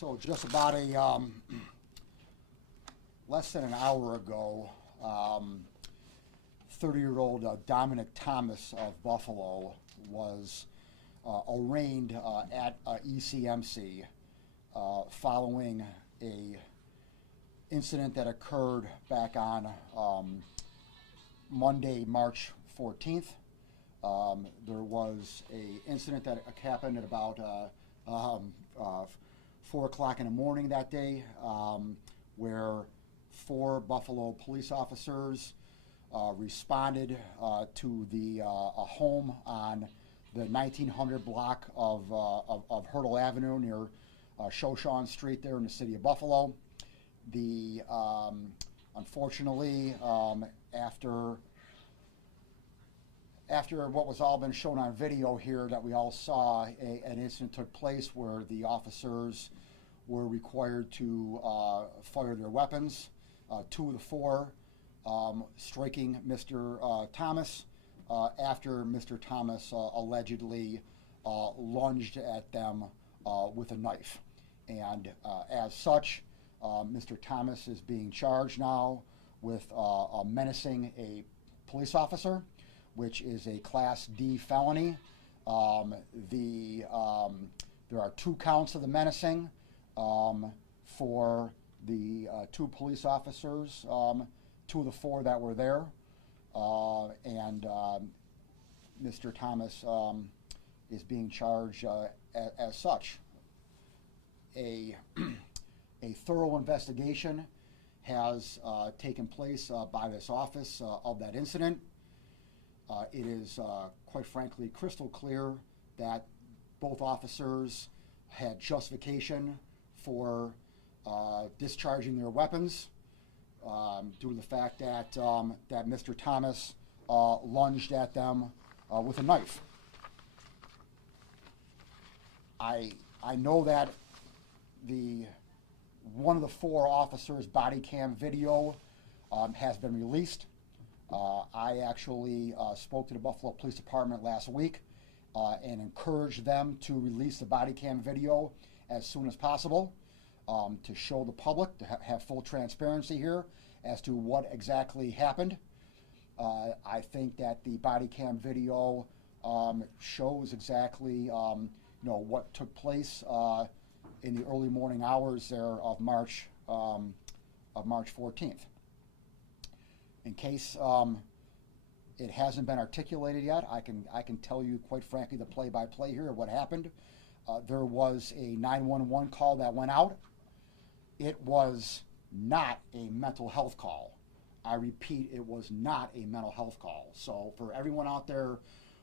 So just about a less than an hour ago, 30-year-old Dominic Thomas of Buffalo was arraigned at ECMC following a incident that occurred back on Monday, March 14th. There was a incident that happened at about 4 o'clock in the morning that day, where 4 Buffalo police officers responded to a home on the 1900 block of Hertel Avenue near Shoshawn Street there in the city of Buffalo. Unfortunately, after what was all been shown on video here that we all saw, an incident took place where the officers were required to fire their weapons. 2 of the 4 striking Mr. Thomas after Mr. Thomas allegedly lunged at them with a knife. And as such, Mr. Thomas is being charged now with menacing a police officer, which is a Class D felony. There are 2 counts of the menacing for the 2 police officers, 2 of the 4 that were there, and Mr. Thomas is being charged as such. A thorough investigation has taken place by this office of that incident. It is, quite frankly, crystal clear that both officers had justification for discharging their weapons due to the fact that Mr. Thomas lunged at them with a knife. I know that one of the 4 officers' body cam video has been released. I actually spoke to the Buffalo Police Department last week and encouraged them to release the body cam video as soon as possible to show the public, to have full transparency here as to what exactly happened. I think that the body cam video shows exactly what took place in the early morning hours there of March 14th. In case it hasn't been articulated yet, I can tell you quite frankly the play-by-play here of what happened. There was a 911 call that went out. It was not a mental health call. I repeat, it was not a mental health call. So for everyone out there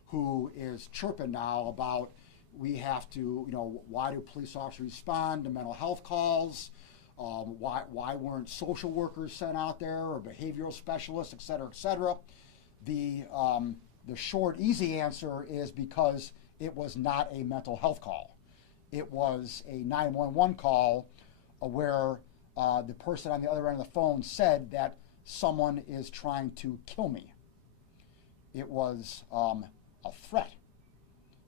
who is chirping now about we have to, why do police officers respond to mental health calls? Why weren't social workers sent out there or behavioral specialists, et cetera, et cetera? The short, easy answer is because it was not a mental health call. It was a 911 call where the person on the other end of the phone said that someone is trying to kill me. It was a threat.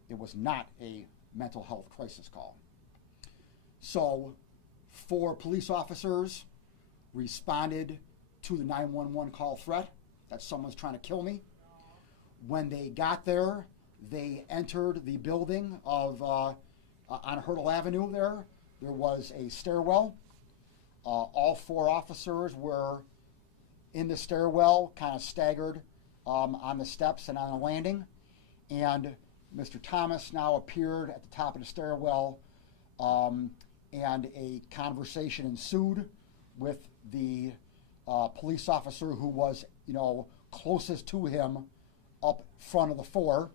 It was not a mental health crisis call. So 4 police officers responded to the 911 call threat that someone's trying to kill me. When they got there, they entered the building of on Hertel Avenue there. There was a stairwell. All 4 officers were in the stairwell, kind of staggered on the steps and on the landing. And Mr. Thomas now appeared at the top of the stairwell, and a conversation ensued with the police officer who was, closest to him up front of the 4.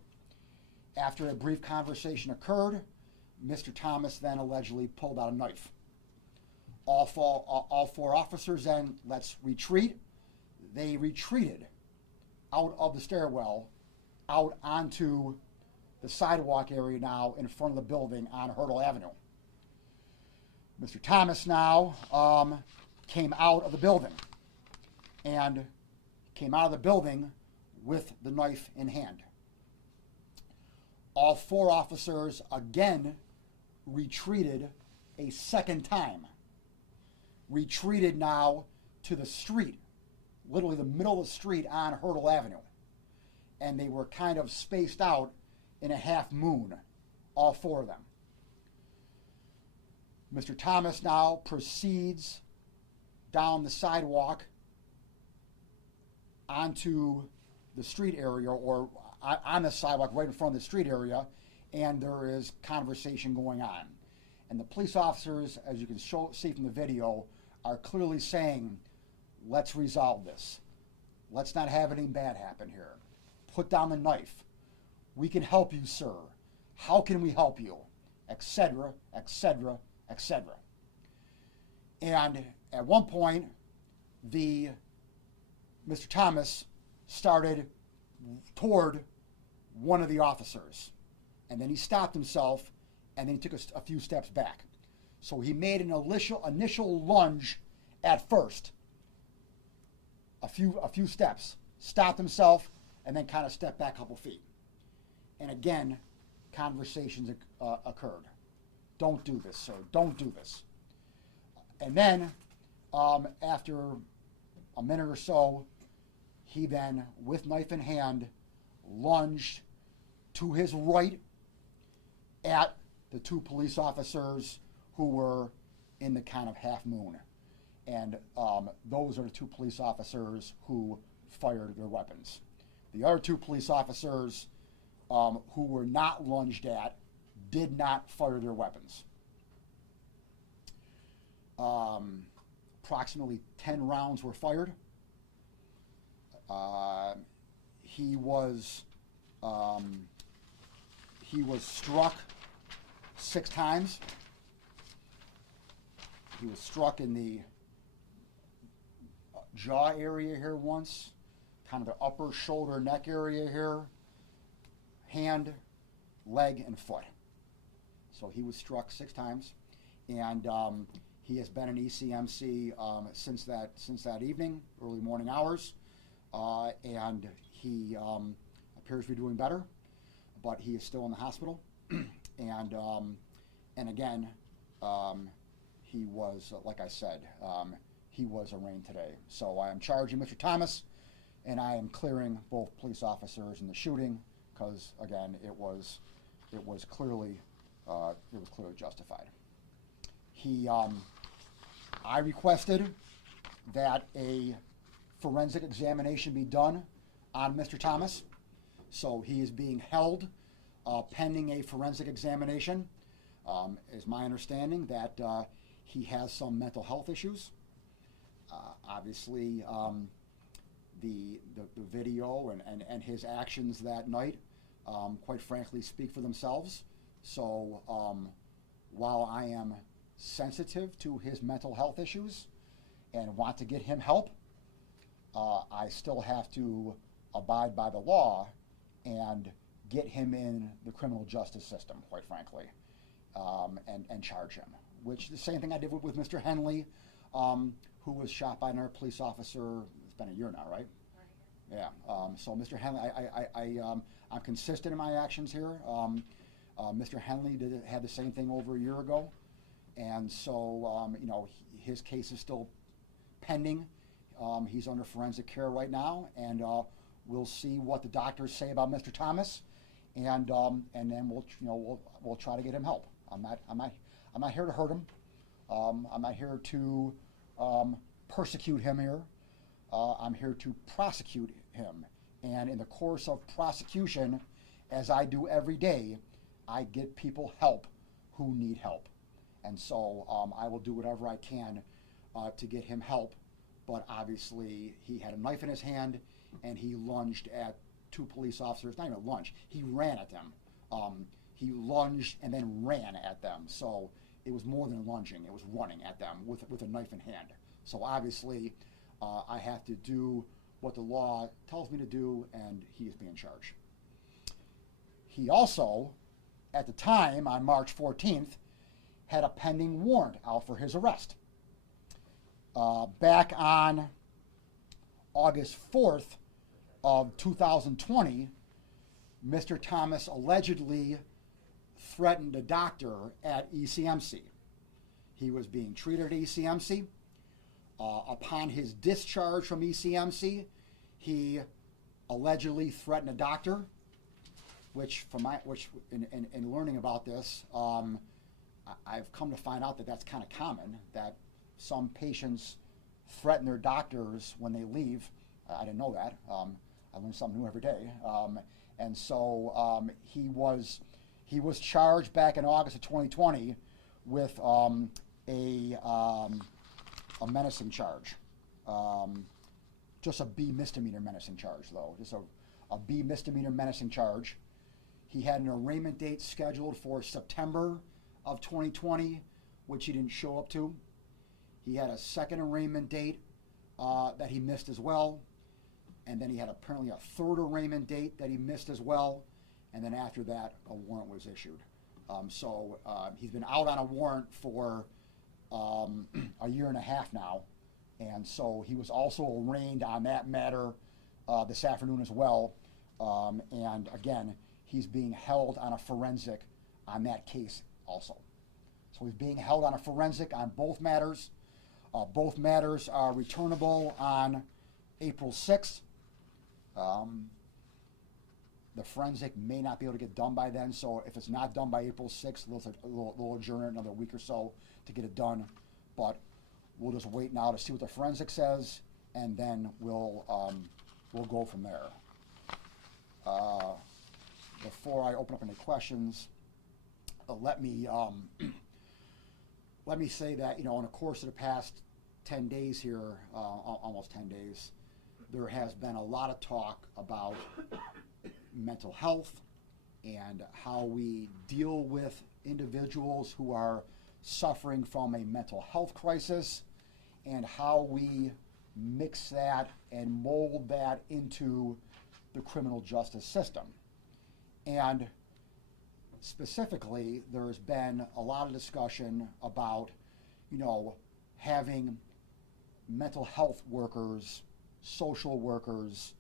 After a brief conversation occurred, Mr. Thomas then allegedly pulled out a knife. All 4 officers then, let's retreat. They retreated out of the stairwell, out onto the sidewalk area now in front of the building on Hertel Avenue. Mr. Thomas now came out of the building with the knife in hand. All 4 officers again retreated a second time, retreated now to the street, literally the middle of the street on Hertel Avenue. And they were kind of spaced out in a half moon, all four of them. Mr. Thomas now proceeds down the sidewalk onto the street area, or on the sidewalk right in front of the street area, and there is conversation going on. And the police officers, as you can see from the video, are clearly saying, let's resolve this. Let's not have anything bad happen here. Put down the knife. We can help you, sir. How can we help you? Etc., etc., etc. And at one point, Mr. Thomas started toward one of the officers. And then he stopped himself, and then he took a few steps back. So he made an initial lunge at first, a few steps, stopped himself, and then kind of stepped back a couple feet. And again, conversations occurred. Don't do this, sir. Don't do this. And then, after a minute or so, he then, with knife in hand, lunged to his right at the two police officers who were in the kind of half moon. And those are the two police officers who fired their weapons. The other two police officers who were not lunged at did not fire their weapons. Approximately 10 rounds were fired. He was struck 6 times. He was struck in the jaw area here once, kind of the upper shoulder neck area here, hand, leg, and foot. So he was struck 6 times, and he has been in ECMC since that evening, early morning hours, and he appears to be doing better, but he is still in the hospital, and again, he was, like I said, he was arraigned today. So I am charging Mr. Thomas, and I am clearing both police officers in the shooting because, again, it was clearly justified. I requested that a forensic examination be done on Mr. Thomas, so he is being held pending a forensic examination. It's my understanding that he has some mental health issues. Obviously, the video and his actions that night, quite frankly, speak for themselves. So while I am sensitive to his mental health issues and want to get him help, I still have to abide by the law and get him in the criminal justice system, quite frankly, and charge him. Which the same thing I did with Mr. Henley, who was shot by another police officer. It's been a year now, right? Yeah. So Mr. Henley, I'm consistent in my actions here. Mr. Henley had the same thing over a year ago, and so his case is still pending. He's under forensic care right now, and we'll see what the doctors say about Mr. Thomas, and then we'll try to get him help. I'm not here to hurt him. I'm not here to persecute him here. I'm here to prosecute him. And in the course of prosecution, as I do every day, I get people help who need help. And so I will do whatever I can to get him help. But obviously, he had a knife in his hand, and he lunged at 2 police officers. Not even a lunge. He ran at them. He lunged and then ran at them. So it was more than lunging. It was running at them with a knife in hand. So obviously, I have to do what the law tells me to do, and he is being charged. He also, at the time, on March 14th, had a pending warrant out for his arrest. Back on August 4th of 2020, Mr. Thomas allegedly threatened a doctor at ECMC. He was being treated at ECMC. Upon his discharge from ECMC, he allegedly threatened a doctor, which in learning about this, I've come to find out that that's kind of common, that some patients threaten their doctors when they leave. I didn't know that. I learn something new every day. And so he was charged back in August of 2020 with a menacing charge. Just a B misdemeanor menacing charge, though. Just a B misdemeanor menacing charge. He had an arraignment date scheduled for September of 2020, which he didn't show up to. He had a second arraignment date that he missed as well. And then he had apparently a third arraignment date that he missed as well. And then after that, a warrant was issued. So he's been out on a warrant for a year and a half now. And so he was also arraigned on that matter this afternoon as well. And again, he's being held on a forensic on that case also. So he's being held on a forensic on both matters. Both matters are returnable on April 6th. The forensic may not be able to get done by then, so if it's not done by April 6th, we'll adjourn it another week or so to get it done. But we'll just wait now to see what the forensic says, and then we'll go from there. Before I open up any questions, let me say that, in the course of the past 10 days here, almost 10 days, there has been a lot of talk about mental health and how we deal with individuals who are suffering from a mental health crisis, and how we mix that and mold that into the criminal justice system. And specifically, there's been a lot of discussion about, having mental health workers, social workers,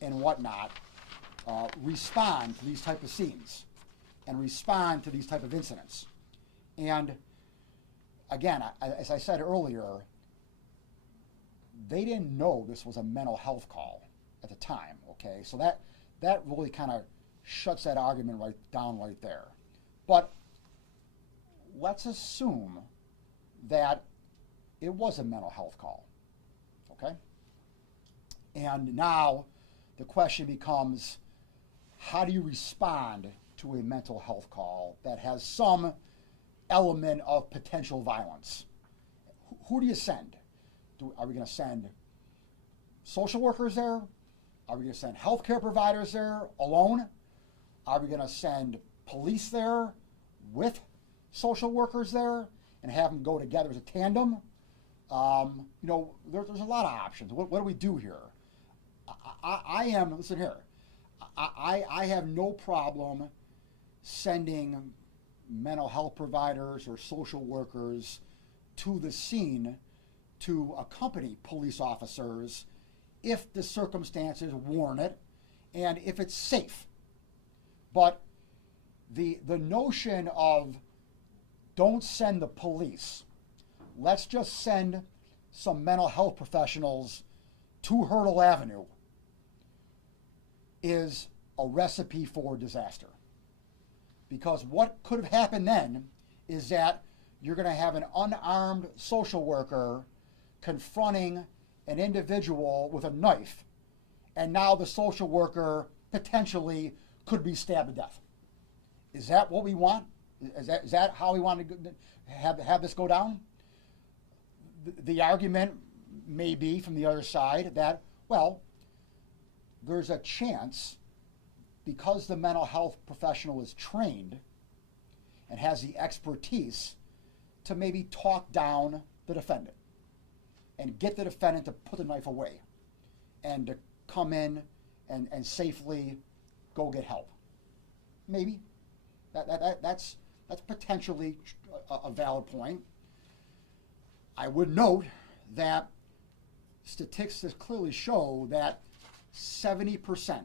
and whatnot respond to these type of scenes and respond to these type of incidents. And again, as I said earlier, they didn't know this was a mental health call at the time, okay? So that really kind of shuts that argument right there. But let's assume that it was a mental health call, okay? And now the question becomes, how do you respond to a mental health call that has some element of potential violence? Who do you send? Are we going to send social workers there? Are we going to send healthcare providers there alone? Are we going to send police there with social workers there and have them go together as a tandem? There's a lot of options. What do we do here? Listen here, I have no problem sending mental health providers or social workers to the scene to accompany police officers if the circumstances warrant it and if it's safe. But the notion of don't send the police, let's just send some mental health professionals to Hertel Avenue, is a recipe for disaster. Because what could have happened then is that you're going to have an unarmed social worker confronting an individual with a knife, and now the social worker potentially could be stabbed to death. Is that what we want? Is that how we want to have this go down? The argument may be from the other side that, well, there's a chance, because the mental health professional is trained and has the expertise, to maybe talk down the defendant and get the defendant to put the knife away and to come in and safely go get help. Maybe. That's potentially a valid point. I would note that statistics clearly show that 70%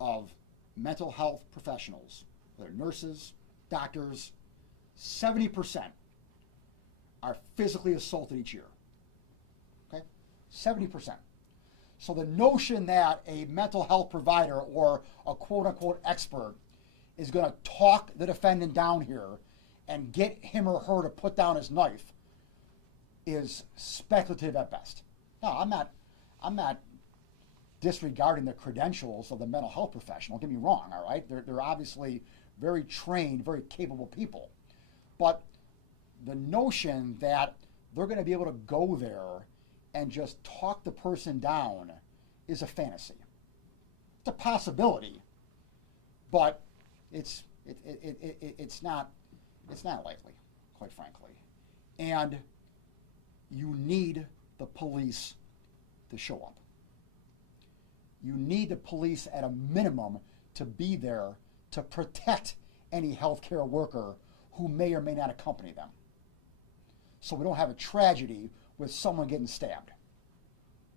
of mental health professionals, whether nurses, doctors, 70% are physically assaulted each year. Okay? 70%. So the notion that a mental health provider or a quote-unquote expert is going to talk the defendant down here and get him or her to put down his knife is speculative at best. No, I'm not disregarding the credentials of the mental health professional. Don't get me wrong, all right? They're obviously very trained, very capable people. But the notion that they're going to be able to go there and just talk the person down is a fantasy. It's a possibility, but it's not likely, quite frankly. And you need the police to show up. You need the police at a minimum to be there to protect any healthcare worker who may or may not accompany them. So we don't have a tragedy with someone getting stabbed,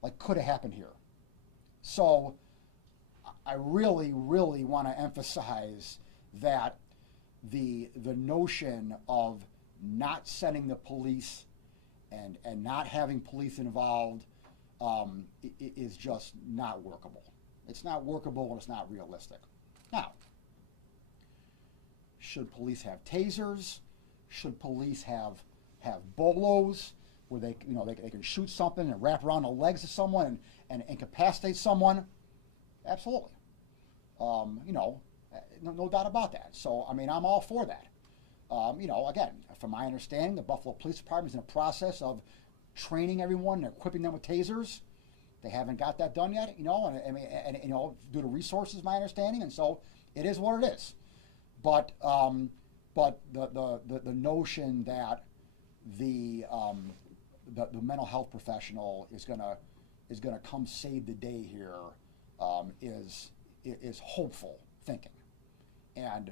like could have happened here. So I really, really want to emphasize that the notion of not sending the police and not having police involved is just not workable. It's not workable and it's not realistic. Now, should police have tasers? Should police have bolos where they can shoot something and wrap around the legs of someone and incapacitate someone? Absolutely. No doubt about that. So, I mean, I'm all for that. Again, from my understanding, the Buffalo Police Department is in a process of training everyone and equipping them with tasers. They haven't got that done yet, and due to resources, my understanding, and so it is what it is. But the notion that the mental health professional is gonna come save the day here is hopeful thinking, and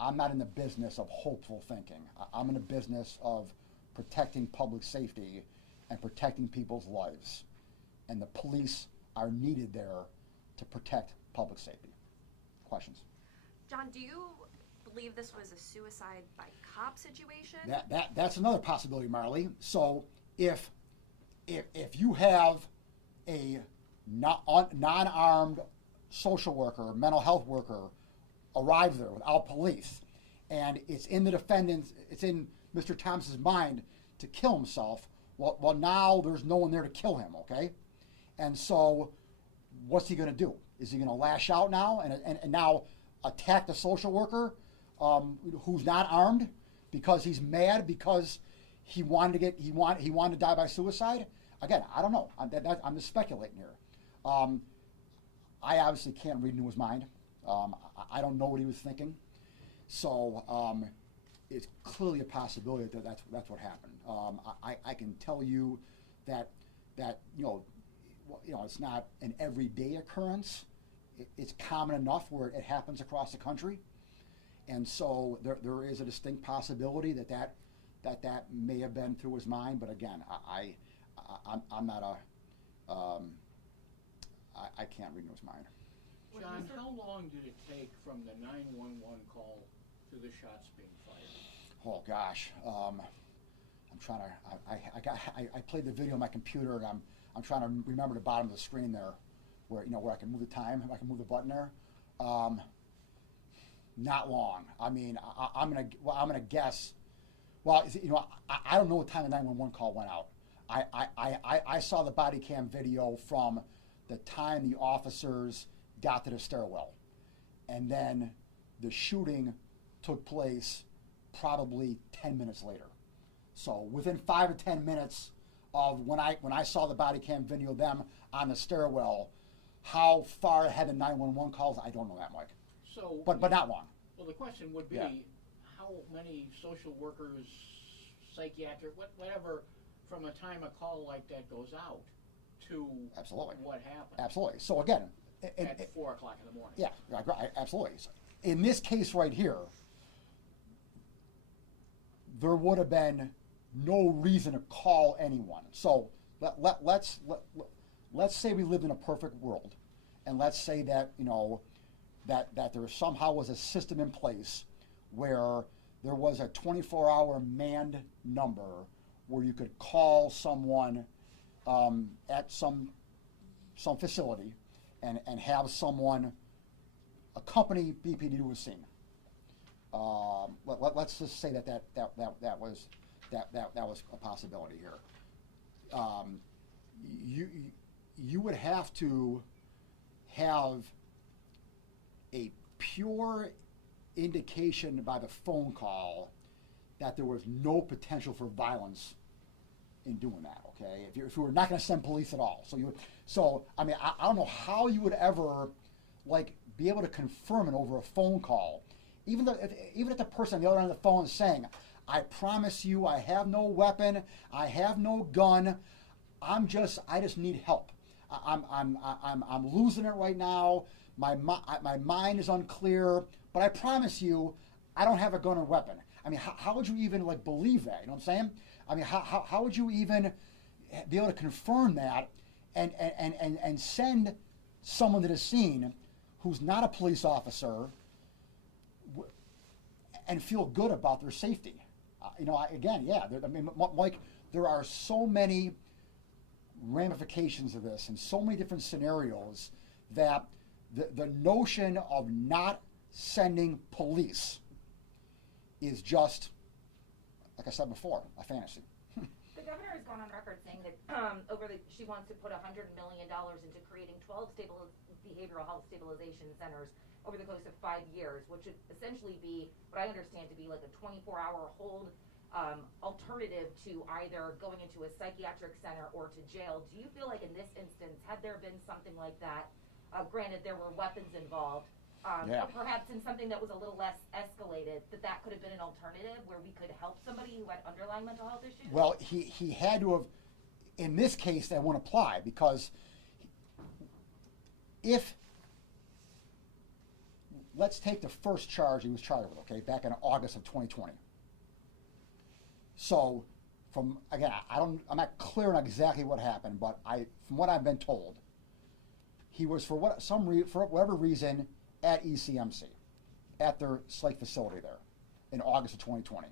I'm not in the business of hopeful thinking. I'm in the business of protecting public safety and protecting people's lives, and the police are needed there to protect public safety. Questions? John, do you believe this was a suicide by cop situation? That's another possibility, Marley. So if you have a non-armed social worker, mental health worker arrive there without police, and it's in Mr. Thomas's mind to kill himself, well, now there's no one there to kill him, okay? And so what's he going to do? Is he going to lash out now and now attack the social worker who's not armed because he's mad because he wanted to die by suicide? Again, I don't know. I'm just speculating here. I obviously can't read into his mind. I don't know what he was thinking. So it's clearly a possibility that that's what happened. I can tell you that it's not an everyday occurrence. It's common enough where it happens across the country, and so there is a distinct possibility that may have been through his mind. But again, I'm not I can't read into his mind. John, how long did it take from the 911 call to the shots being fired? Oh gosh, I'm trying to. I played the video on my computer, and I'm trying to remember the bottom of the screen there, where I can move the time, I can move the button there. Not long. I mean, I'm gonna guess. Well, I don't know what time the 911 call went out. I saw the body cam video from the time the officers got to the stairwell, and then the shooting took place probably 10 minutes later. So within 5 to 10 minutes of when I saw the body cam video of them on the stairwell, how far ahead the 911 calls, I don't know that, Mike. So, but not long. Well, the question would be, yeah, how many social workers, psychiatric, whatever, from a time a call like that goes out to absolutely what happened? Absolutely. So again, at 4 o'clock in the morning. Yeah, absolutely. So in this case right here, there would have been no reason to call anyone. So let's say we lived in a perfect world, and let's say that that there somehow was a system in place where there was a 24-hour manned number where you could call someone at some facility and have someone accompany BPD to a scene. Let's just say that was a possibility here. You would have to have a pure indication by the phone call that there was no potential for violence in doing that. Okay, if you were not going to send police at all, so I mean, I don't know how you would ever like be able to confirm it over a phone call, even if the person on the other end of the phone is saying, "I promise you, I have no weapon, I have no gun, I just need help. I'm losing it right now. My mind is unclear, but I promise you, I don't have a gun or weapon." I mean, how would you even like believe that? You know what I'm saying? I mean, how would you even be able to confirm that and send someone to the scene who's not a police officer and feel good about their safety? Mike, there are so many ramifications of this and so many different scenarios that the notion of not sending police is just, like I said before, a fantasy. The governor has gone on record saying that she wants to put $100 million into creating 12 behavioral health stabilization centers over the course of 5 years, which would essentially be what I understand to be like a 24-hour hold alternative to either going into a psychiatric center or to jail. Do you feel like in this instance, had there been something like that, granted there were weapons involved, or perhaps in something that was a little less escalated, that could have been an alternative where we could help somebody who had underlying mental health issues? Well, he had to have, in this case, that won't apply, because let's take the first charge he was charged with, okay, back in August of 2020. So, I'm not clear on exactly what happened, but from what I've been told, he was for whatever reason at ECMC, at their psych facility there, in August of 2020.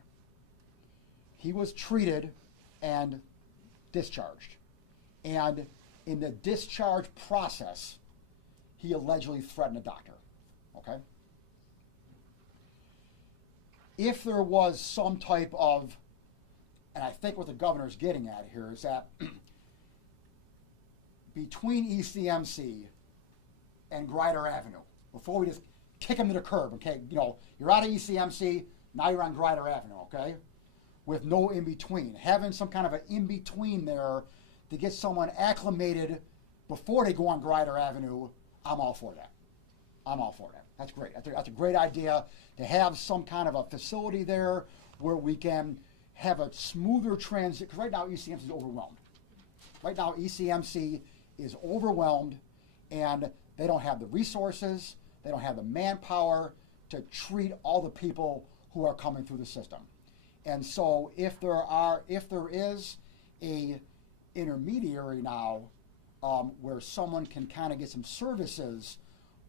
He was treated and discharged, and in the discharge process, he allegedly threatened a doctor. Okay. If there was some type of, and I think what the governor's getting at here is that between ECMC and Grider Avenue, before we just kick him to the curb, okay? You're out of ECMC, now you're on Grider Avenue, okay? With no in-between. Having some kind of an in-between there to get someone acclimated before they go on Grider Avenue, I'm all for that. I'm all for that. That's great. That's a great idea to have some kind of a facility there where we can have a smoother transit. Because right now ECMC is overwhelmed. Right now ECMC is overwhelmed, and they don't have the resources, they don't have the manpower to treat all the people who are coming through the system. And so if there is a intermediary now where someone can kind of get some services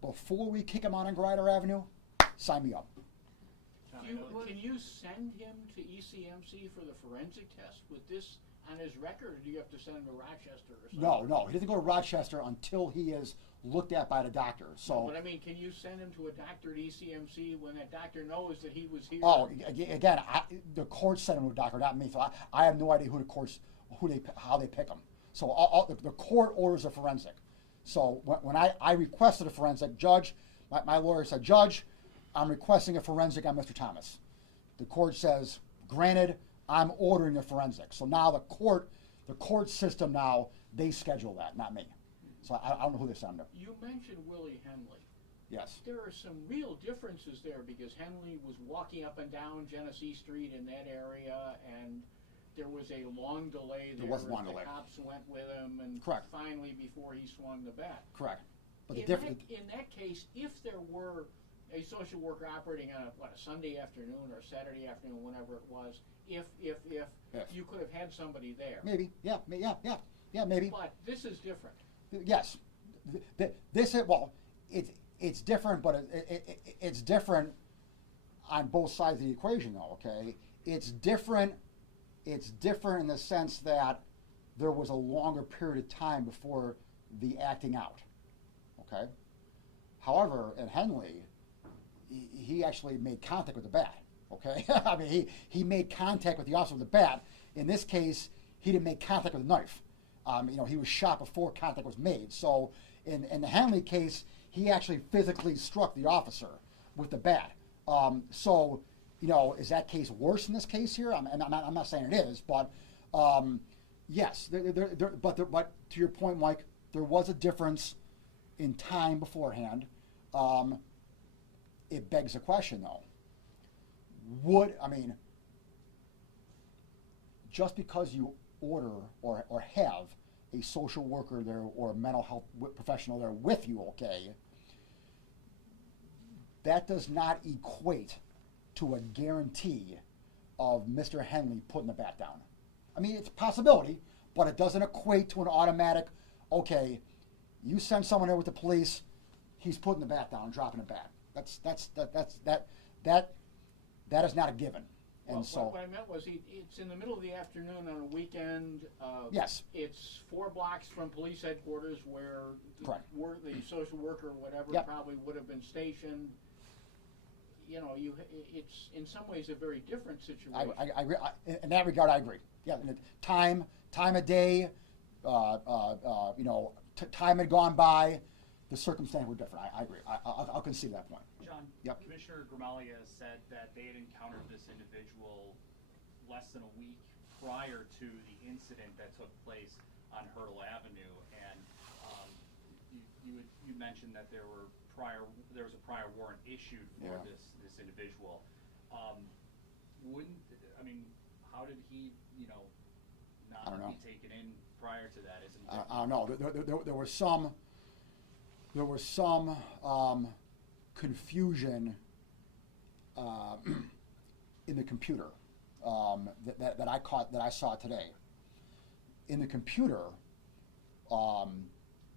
before we kick him out on Grider Avenue, sign me up. Can you send him to ECMC for the forensic test with this on his record, or do you have to send him to Rochester or something? No, he doesn't go to Rochester until he is looked at by the doctor. So, but I mean, can you send him to a doctor at ECMC when that doctor knows that he was here? Oh, again, the court sent him to a doctor, not me. So I have no idea how they pick them. So the court orders a forensic. So when I requested a forensic, my lawyer said, "Judge, I'm requesting a forensic on Mr. Thomas." The court says, "Granted, I'm ordering a forensic." So now the court system now, they schedule that, not me. So I don't know who they send to. You mentioned Willie Henley. Yes. There are some real differences there because Henley was walking up and down Genesee Street in that area, and there was a long delay there. There was a long delay. The cops went with him, and correct. Finally, before he swung the bat. Correct. But in that case, if there were a social worker operating on a Sunday afternoon or Saturday afternoon, whenever it was, if you could have had somebody there. Maybe, yeah, maybe. But this is different. Yes, it's different, but it's different on both sides of the equation, though. Okay, it's different It's different in the sense that there was a longer period of time before the acting out. Okay. However, in Henley, he actually made contact with the bat. Okay. I mean, he made contact with the officer with the bat. In this case, he didn't make contact with the knife. He was shot before contact was made. So in the Henley case, he actually physically struck the officer with the bat. So, is that case worse in this case here? I'm not saying it is, but yes. But to your point, Mike, there was a difference in time beforehand. It begs a question, though. Just because you order or have a social worker there or a mental health professional there with you, okay, that does not equate to a guarantee of Mr. Henley putting the bat down. I mean, it's a possibility, but it doesn't equate to an automatic, okay, you send someone there with the police, he's putting the bat down, dropping the bat. That is not a given. And what I meant was it's in the middle of the afternoon on a weekend. Yes. It's 4 blocks from police headquarters where the social worker or whatever probably would have been stationed. It's in some ways a very different situation. I agree. In that regard, I agree. Yeah, time of day, time had gone by, the circumstances were different. I agree. I'll concede that point. John, yep. Commissioner Gramalia said that they had encountered this individual less than a week prior to the incident that took place on Hertel Avenue, and you mentioned that there was a prior warrant issued for this individual. How did he not be taken in prior to that? I don't know. There was some confusion in the computer that I saw today. In the computer,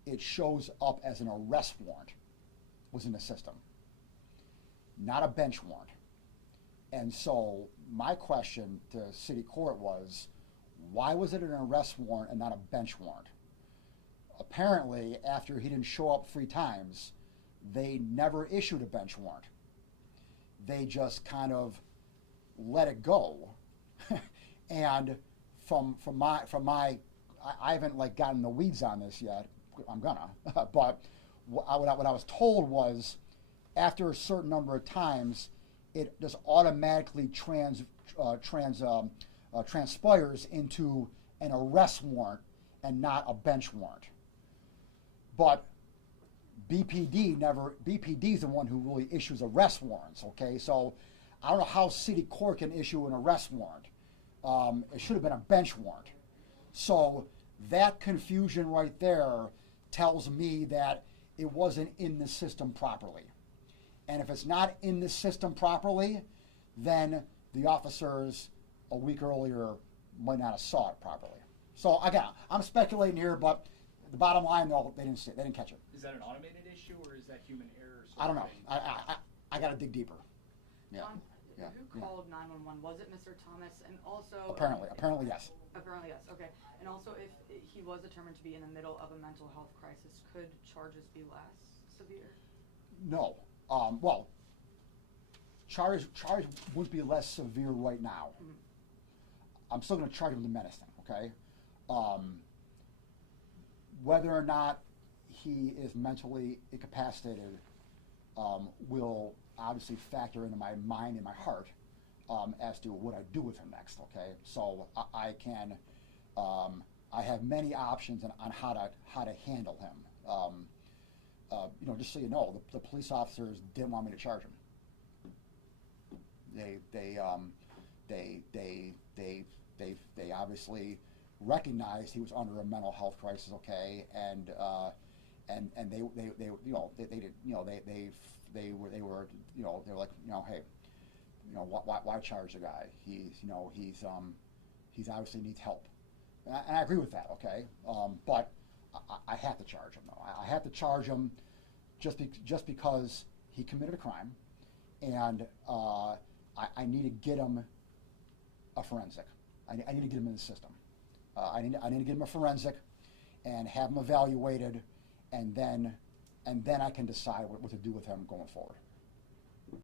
it shows up as an arrest warrant was in the system, not a bench warrant. And so my question to City Court was, why was it an arrest warrant and not a bench warrant? Apparently, after he didn't show up 3 times, they never issued a bench warrant. They just kind of let it go. And from my, I haven't gotten the weeds on this yet. I'm gonna, but what I was told was, after a certain number of times, it just automatically transpires into an arrest warrant and not a bench warrant. But BPD is the one who really issues arrest warrants, okay? So I don't know how City Court can issue an arrest warrant. It should have been a bench warrant. So that confusion right there tells me that it wasn't in the system properly. And if it's not in the system properly, then the officers a week earlier might not have saw it properly. So again, I'm speculating here, but the bottom line, though, they didn't see it. They didn't catch it. Is that an automated issue, or is that human error? I don't know. I got to dig deeper. Yeah. John, who called 911? Was it Mr. Thomas? And also apparently yes. Apparently yes. Okay. And also, if he was determined to be in the middle of a mental health crisis, could charges be less severe? No. Well, charges wouldn't be less severe right now. Mm-hmm. I'm still going to charge him with menacing. Okay. Whether or not he is mentally incapacitated will obviously factor into my mind and my heart as to what I do with him next. Okay, so I have many options on how to handle him. Just so you know, the police officers didn't want me to charge him. They obviously recognized he was under a mental health crisis, okay, and they were like, hey, why charge the guy? He's obviously needs help, and I agree with that, okay, but I have to charge him though. I have to charge him just because he committed a crime, and I need to get him a forensic. I need to get him in the system. I need to get him a forensic and have him evaluated, and then I can decide what to do with him going forward.